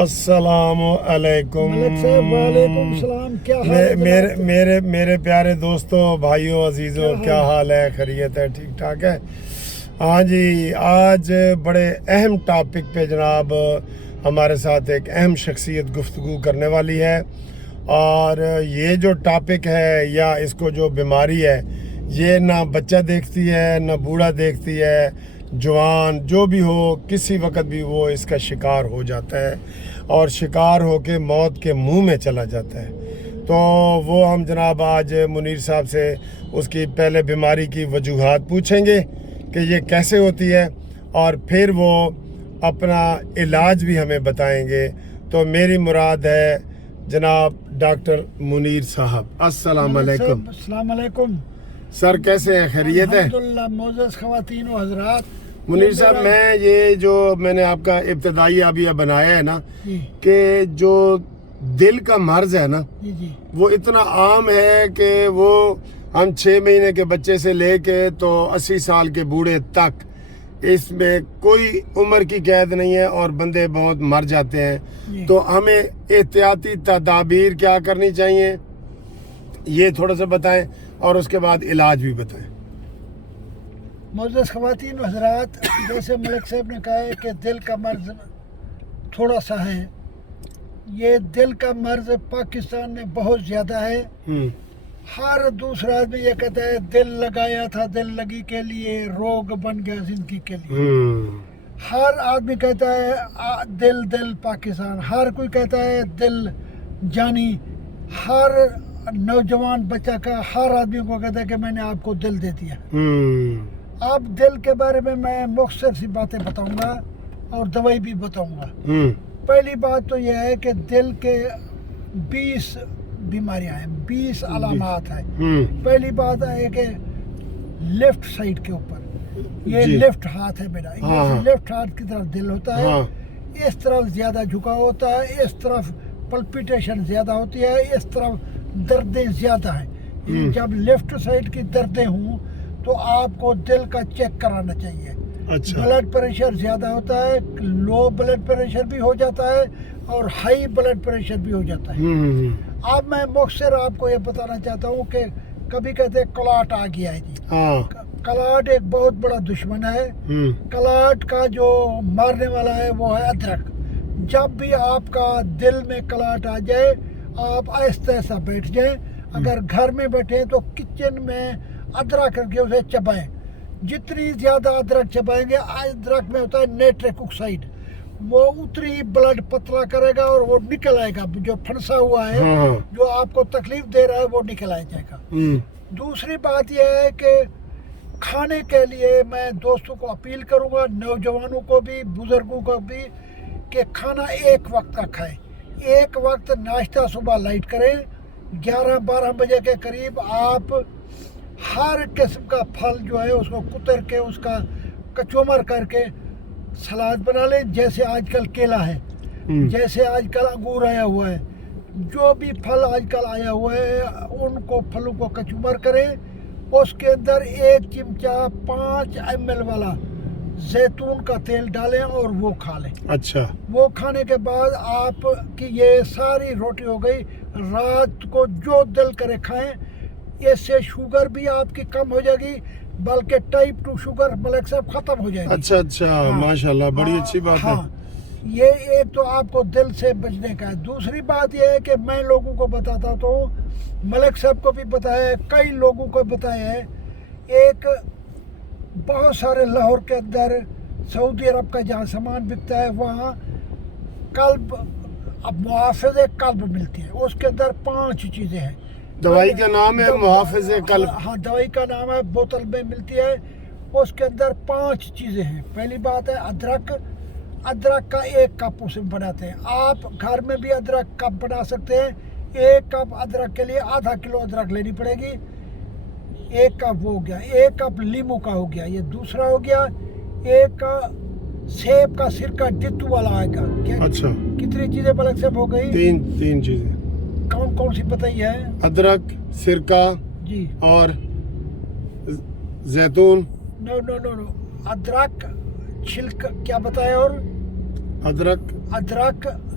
السلام علیکم وعلیکم السلام. کیا حال ہے میرے پیارے دوستوں، بھائیوں، عزیزوں، کیا حال ہے؟ خیریت ہے؟ ٹھیک ٹھاک ہے؟ ہاں جی، آج بڑے اہم ٹاپک پہ جناب ہمارے ساتھ ایک اہم شخصیت گفتگو کرنے والی ہے، اور یہ جو ٹاپک ہے یا اس کو جو بیماری ہے، یہ نہ بچہ دیکھتی ہے، نہ بوڑھا دیکھتی ہے، جوان جو بھی ہو، کسی وقت بھی وہ اس کا شکار ہو جاتا ہے، اور شکار ہو کے موت کے منہ میں چلا جاتا ہے. تو وہ ہم جناب آج منیر صاحب سے اس کی پہلے بیماری کی وجوہات پوچھیں گے کہ یہ کیسے ہوتی ہے، اور پھر وہ اپنا علاج بھی ہمیں بتائیں گے. تو میری مراد ہے جناب ڈاکٹر منیر صاحب. السلام علیکم. السلام علیکم سر، کیسے ہیں؟ خیریت ہے؟ الحمدللہ. معزز خواتین و حضرات، منیر صاحب، میں نے آپ کا ابتدائی ابھی بنایا ہے نا جی کہ جو دل کا مرض ہے نا، جی وہ اتنا عام ہے کہ وہ ہم 6 مہینے کے بچے سے لے کے تو 80 سال کے بوڑھے تک، اس میں کوئی عمر کی قید نہیں ہے، اور بندے بہت مر جاتے ہیں. جی. تو ہمیں احتیاطی تدابیر کیا کرنی چاہیے، یہ تھوڑا سا بتائیں، اور اس کے بعد علاج بھی بتائیں. معزز خواتین و حضرات، جیسے ملک صاحب نے کہا ہے کہ دل کا مرض تھوڑا سا ہے، یہ دل کا مرض پاکستان میں بہت زیادہ ہے. ہر دوسرا آدمی یہ کہتا ہے دل لگایا تھا دل لگی کے لیے، روگ بن گیا زندگی کے لیے. ہر آدمی کہتا ہے دل پاکستان، ہر کوئی کہتا ہے دل جانی. ہر نوجوان بچہ کا ہر آدمی کو کہتا ہے کہ میں نے آپ کو دل دے دیا. اب دل کے بارے میں مختصر سی باتیں بتاؤں گا اور دوائی بھی بتاؤں گا. پہلی بات تو یہ ہے کہ دل کے 20 بیماریاں ہیں، 20 علامات ہیں. پہلی بات ہے کہ لیفٹ سائڈ کے اوپر، یہ لیفٹ ہاتھ ہے میرا، لیفٹ ہاتھ کی طرف دل ہوتا ہے، اس طرف زیادہ جھکا ہوتا ہے، اس طرف پلپیٹیشن زیادہ ہوتی ہے، اس طرف دردیں زیادہ ہیں. جب لیفٹ سائڈ کی دردیں ہوں تو آپ کو دل کا چیک کرانا چاہیے. بلڈ پریشر زیادہ ہوتا ہے، لو بلڈ پریشر بھی ہو جاتا ہے اور ہائی بلڈ پریشر بھی ہو جاتا ہے. اب میں مختصر آپ کو یہ بتانا چاہتا ہوں کہ کبھی کہتے ہیں کلاٹ آ گیا ہے جی. کلاٹ ایک بہت بڑا دشمن ہے. کلاٹ کا جو مارنے والا ہے وہ ہے ادرک. جب بھی آپ کا دل میں کلاٹ آ جائے، آپ آہستہ آہستہ بیٹھ جائیں. اگر گھر میں بیٹھیں تو کچن میں ادرک کر کے اسے چبائیں. جتنی زیادہ ادرک چبائیں گے، ادرک میں ہوتا ہے نیٹرک آکسائڈ، وہ اتنی بلڈ پتلا کرے گا اور وہ نکل آئے گا. جو پھنسا ہوا ہے، جو آپ کو تکلیف دے رہا ہے، وہ نکل آ جائے گا. دوسری بات یہ ہے کہ کھانے کے لیے میں دوستوں کو اپیل کروں گا، نوجوانوں کو بھی، بزرگوں کو بھی، کہ کھانا ایک وقت کا کھائیں. ایک وقت ناشتہ صبح لائٹ کریں. 11-12 بجے کے قریب آپ ہر قسم کا پھل جو ہے اس کو کتر کے، اس کا کچومر کر کے سلاد بنا لیں. جیسے آج کل کیلا ہے، جیسے آج کل انگور آیا ہوا ہے، جو بھی پھل آج کل آیا ہوا ہے ان کو پھلوں کو کچومر کریں. اس کے اندر 1 چمچہ 5 ml والا زیتون کا تیل ڈالیں اور وہ کھا لیں. اچھا. وہ کھانے کے بعد آپ کی یہ ساری روٹی ہو گئی. رات کو جو دل کرے کھائیں. اس سے شوگر بھی آپ کی کم ہو جائے گی، بلکہ ٹائپ 2 شوگر ملک صاحب ختم ہو جائے گی. اچھا، ماشاءاللہ، بڑی اچھی بات ہے. یہ ایک تو آپ کو دل سے بچنے کا ہے. دوسری بات یہ ہے کہ میں لوگوں کو بتاتا تو ملک صاحب کو بھی بتایا ہے، کئی لوگوں کو بتایا ہے. ایک بہت سارے لاہور کے اندر سعودی عرب کا جہاں سامان بکتا ہے، وہاں قلب، اب محافظ قلب ملتی ہے. اس کے اندر 5 چیزیں ہیں. دوائی کا نام ہے محافظ قلب. ہاں، دوائی کا نام ہے، بوتل میں ملتی ہے. اس کے اندر 5 چیزیں ہیں. پہلی بات ہے ادرک. ادرک کا 1 کپ اس میں بناتے ہیں. آپ گھر میں بھی ادرک کپ بنا سکتے ہیں. 1 کپ ادرک کے لیے آدھا کلو ادرک لینی پڑے گی. 1 کپ وہ ہو گیا. 1 کپ لیمو کا ہو گیا. یہ دوسرا ہو گیا. 1 سیب کا سرکہ ڈٹو والا آئے گا. اچھا، کتنی چیزیں ملک صاحب ہو گئی؟ 3 چیزیں. کون سی بتائی ہے؟ ادرک، سرکہ جی، اور زیتون. نو ادرک چھلک کیا بتایا؟ اور ادرک،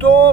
2